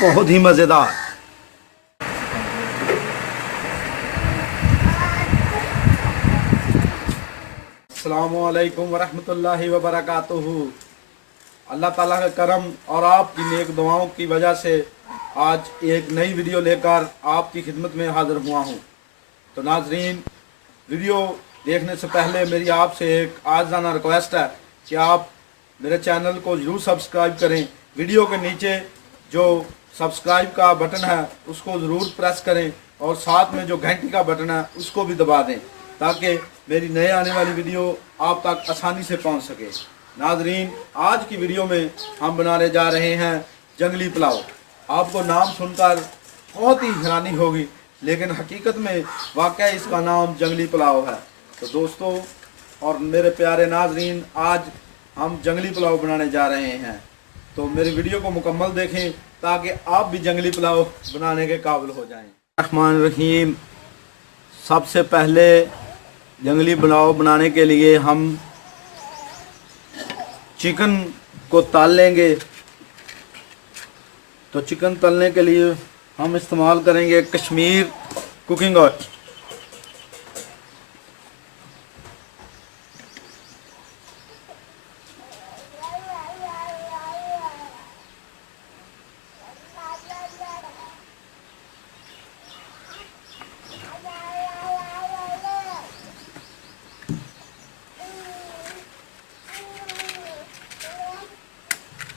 बहुत ही मज़ेदार। अस्सलामुअलैकुम वरहमतुल्लाहि वबरकातुहू। अल्लाह ताला का करम और आपकी नेक दुआओं की वजह से आज एक नई वीडियो लेकर आपकी खिदमत में हाज़िर हुआ हूँ। तो नाजरीन, वीडियो देखने से पहले मेरी आपसे एक आज़ाना रिक्वेस्ट है कि आप मेरे चैनल को ज़रूर सब्सक्राइब करें। वीडियो के नीचे जो सब्सक्राइब का बटन है उसको ज़रूर प्रेस करें और साथ में जो घंटी का बटन है उसको भी दबा दें ताकि मेरी नए आने वाली वीडियो आप तक आसानी से पहुंच सके। नाजरीन, आज की वीडियो में हम बनाने जा रहे हैं जंगली पुलाव। आपको नाम सुनकर बहुत ही हैरानी होगी, लेकिन हकीकत में वाकई इसका नाम जंगली पुलाव है। तो दोस्तों और मेरे प्यारे नाजरीन, आज हम जंगली पुलाव बनाने जा रहे हैं। तो मेरी वीडियो को मुकम्मल देखें ताकि आप भी जंगली पुलाव बनाने के काबिल हो जाएं। रहमान रहीम। सबसे पहले जंगली पुलाव बनाने के लिए हम चिकन को तल लेंगे। तो चिकन तलने के लिए हम इस्तेमाल करेंगे कश्मीर कुकिंग ऑयल।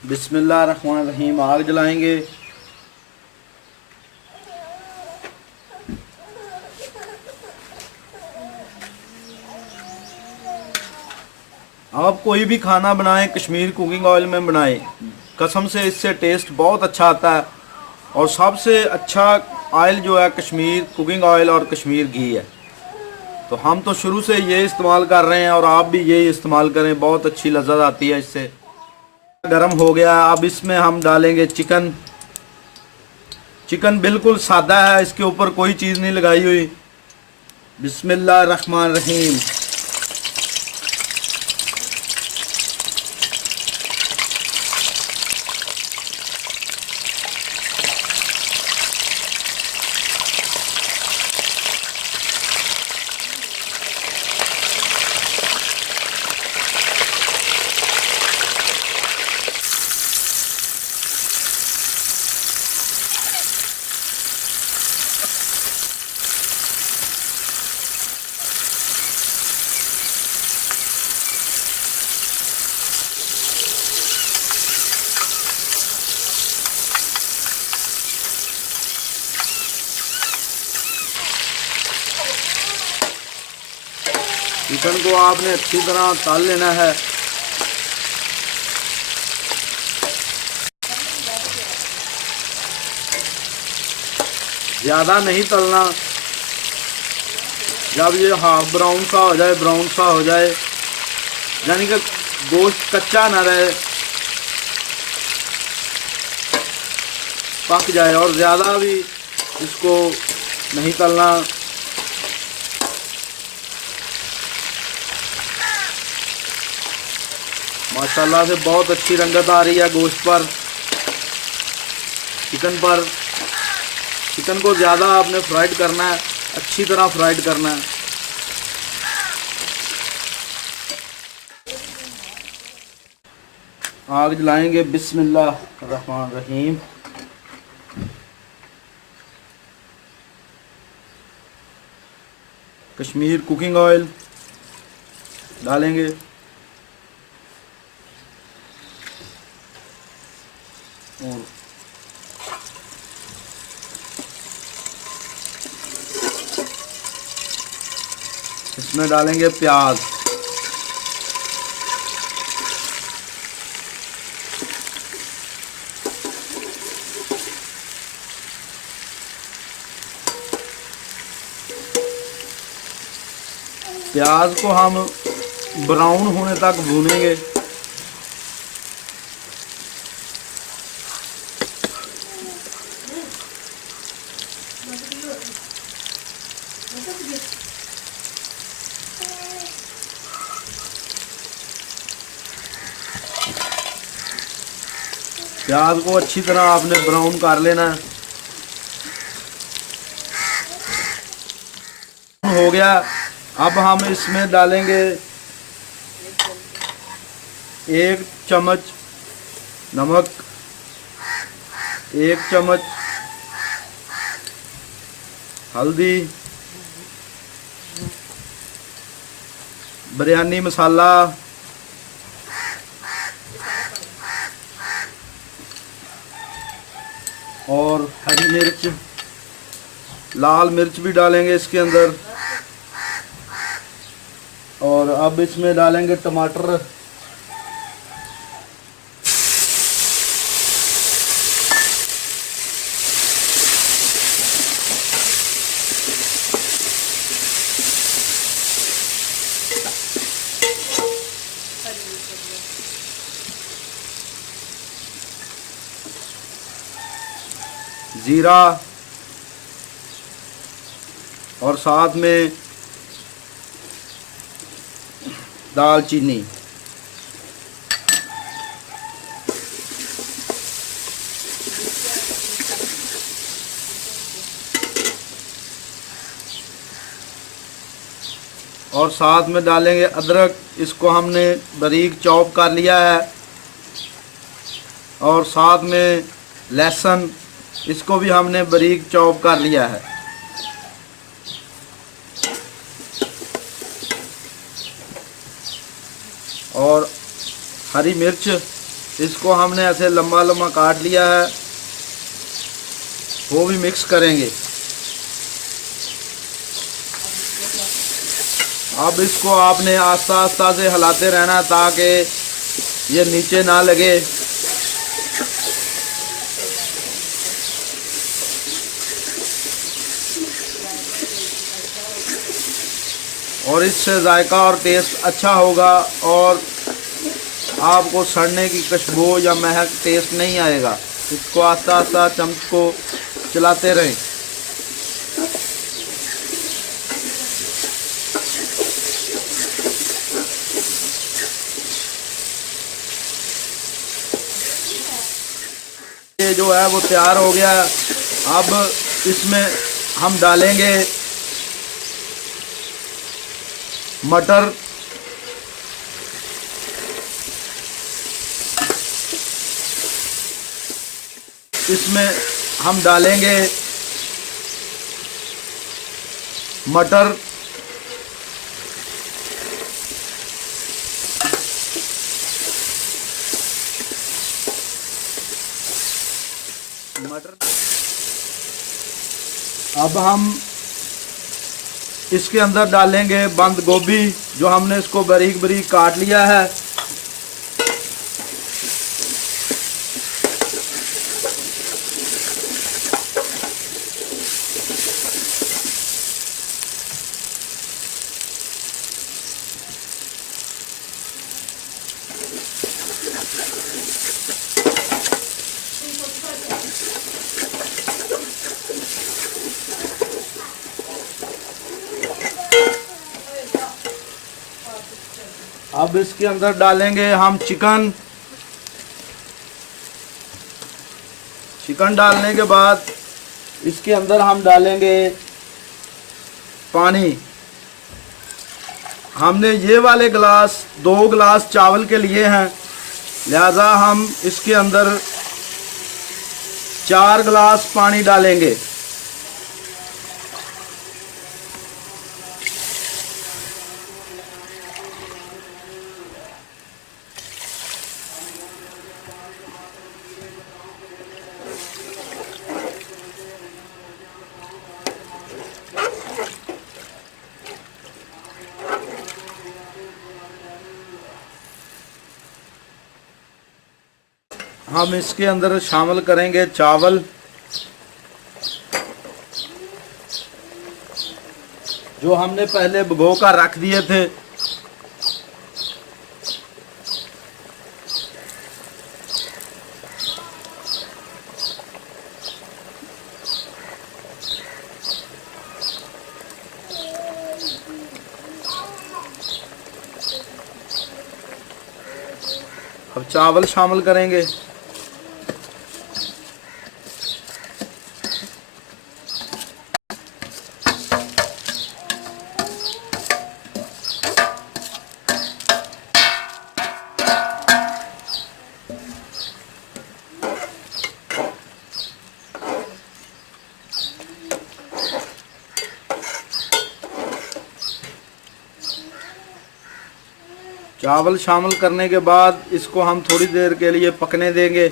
बिस्मिल्लाहिर्रहमानिर्रहीम। आग जलाएंगे। आप कोई भी खाना बनाएं कश्मीर कुकिंग ऑयल में बनाएं, कसम से इससे टेस्ट बहुत अच्छा आता है। और सबसे अच्छा ऑयल जो है कश्मीर कुकिंग ऑयल और कश्मीर घी है। तो हम तो शुरू से ये इस्तेमाल कर रहे हैं और आप भी यही इस्तेमाल करें, बहुत अच्छी लज्जत आती है इससे। गरम हो गया, अब इसमें हम डालेंगे चिकन। चिकन बिल्कुल सादा है, इसके ऊपर कोई चीज़ नहीं लगाई हुई। बिस्मिल्लाहिर्रहमानिर्रहीम। चिकन को आपने अच्छी तरह तल लेना है। ज़्यादा नहीं तलना। जब ये हाफ ब्राउन सा हो जाए, ब्राउन सा हो जाए, यानी कि गोश्त कच्चा ना रहे, पक जाए। और ज़्यादा भी इसको नहीं तलना। माशाल्लाह से बहुत अच्छी रंगत आ रही है गोश्त पर, चिकन पर। चिकन को ज़्यादा आपने फ्राइड करना है, अच्छी तरह फ्राइड करना है। आग जलाएंगे। बिस्मिल्लाहिर्रहमानिर्रहीम। कश्मीर कुकिंग ऑयल डालेंगे। और इसमें डालेंगे प्याज। प्याज को हम ब्राउन होने तक भूनेंगे। प्याज को अच्छी तरह आपने ब्राउन कर लेना है। हो गया। अब हम इसमें डालेंगे 1 चम्मच नमक, 1 चम्मच हल्दी, बिरयानी मसाला, और हरी मिर्च, लाल मिर्च भी डालेंगे इसके अंदर। और अब इसमें डालेंगे टमाटर, जीरा, और साथ में दालचीनी। और साथ में डालेंगे अदरक, इसको हमने बारीक चॉप कर लिया है। और साथ में लहसुन, इसको भी हमने बारीक चॉप कर लिया है। और हरी मिर्च, इसको हमने ऐसे लंबा लंबा काट लिया है, वो भी मिक्स करेंगे। अब इसको आपने आस्ता आस्ता से हिलाते रहना ताकि ये नीचे ना लगे। और इससे जायका और टेस्ट अच्छा होगा और आपको सड़ने की खुशबू या महक टेस्ट नहीं आएगा। इसको आस्ता आस्ता चम्मच को चलाते रहें। ये जो है वो तैयार हो गया। अब इसमें हम डालेंगे मटर, इसमें हम डालेंगे मटर, अब हम इसके अंदर डालेंगे बंद गोभी, जो हमने इसको बारीक बारीक काट लिया है। अब इसके अंदर डालेंगे हम चिकन। चिकन डालने के बाद इसके अंदर हम डालेंगे पानी। हमने ये वाले गिलास 2 गिलास चावल के लिए हैं, लिहाजा हम इसके अंदर 4 गिलास पानी डालेंगे। हम इसके अंदर शामिल करेंगे चावल, जो हमने पहले भिगो कर रख दिए थे। अब चावल शामिल करेंगे। चावल शामिल करने के बाद इसको हम थोड़ी देर के लिए पकने देंगे।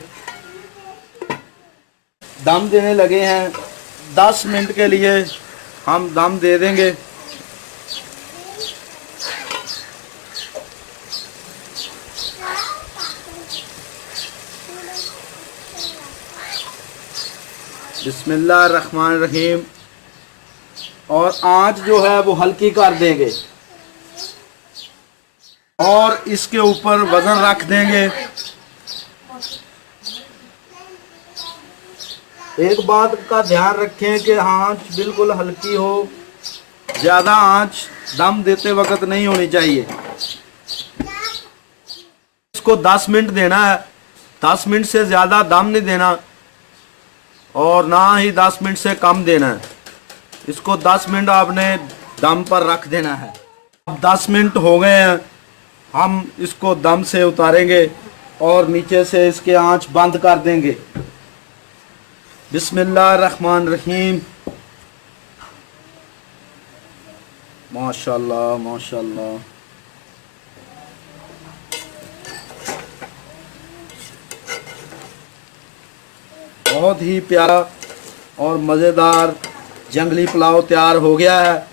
दम देने लगे हैं, 10 मिनट के लिए हम दम दे देंगे। बिस्मिल्लाहिर्रहमानिर्रहीम। और आंच जो है वो हल्की कर देंगे और इसके ऊपर वज़न रख देंगे। एक बात का ध्यान रखें कि आंच बिल्कुल हल्की हो, ज़्यादा आंच दम देते वक्त नहीं होनी चाहिए। इसको 10 मिनट देना है, 10 मिनट से ज़्यादा दम नहीं देना और ना ही 10 मिनट से कम देना है। इसको 10 मिनट आपने दम पर रख देना है। अब 10 मिनट हो गए हैं, हम इसको दम से उतारेंगे और नीचे से इसके आंच बंद कर देंगे। बिस्मिल्लाहिर्रहमानिर्रहीम। माशाल्लाह माशाल्लाह। बहुत ही प्यारा और मज़ेदार जंगली पुलाव तैयार हो गया है।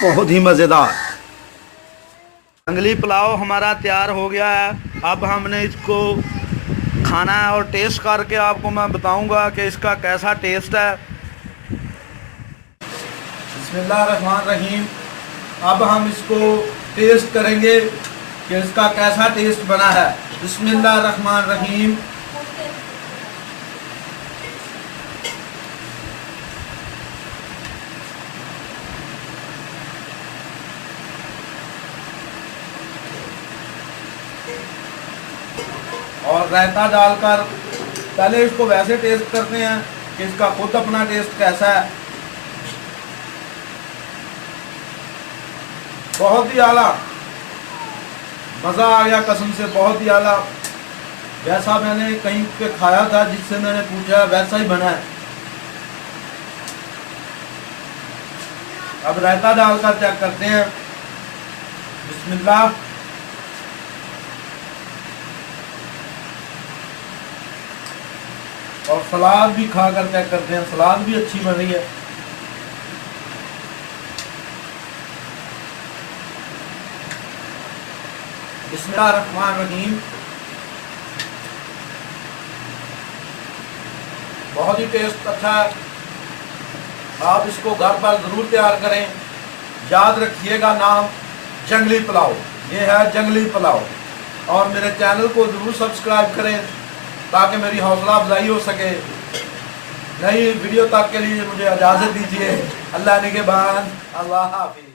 बहुत ही मज़ेदार जंगली पुलाव हमारा तैयार हो गया है। अब हमने इसको खाना है और टेस्ट करके आपको मैं बताऊंगा कि इसका कैसा टेस्ट है। बिस्मिल्लाहिर्रहमानिर्रहीम। अब हम इसको टेस्ट करेंगे कि इसका कैसा टेस्ट बना है। बिस्मिल्लाहिर्रहमानिर्रहीम। और रायता डालकर पहले इसको वैसे टेस्ट करते हैं कि इसका खुद अपना टेस्ट कैसा है। बहुत ही आला, मज़ा आ गया कसम से, बहुत ही आला। जैसा मैंने कहीं पे खाया था, जिससे मैंने पूछा वैसा ही बना है। अब रायता डालकर चेक करते हैं। बिस्मिल्लाह। और सलाद भी खाकर चेक करते हैं, सलाद भी अच्छी बन रही है। बिस्मिल्लाहिर्रहमानिर्रहीम। बहुत ही टेस्ट अच्छा है। आप इसको घर पर ज़रूर तैयार करें। याद रखिएगा नाम जंगली पुलाव, ये है जंगली पुलाव। और मेरे चैनल को ज़रूर सब्सक्राइब करें ताकि मेरी हौसला अफजाई हो सके। नई वीडियो तक के लिए मुझे इजाज़त दीजिए। अल्लाह निगहबान। अल्लाह हाफिज़।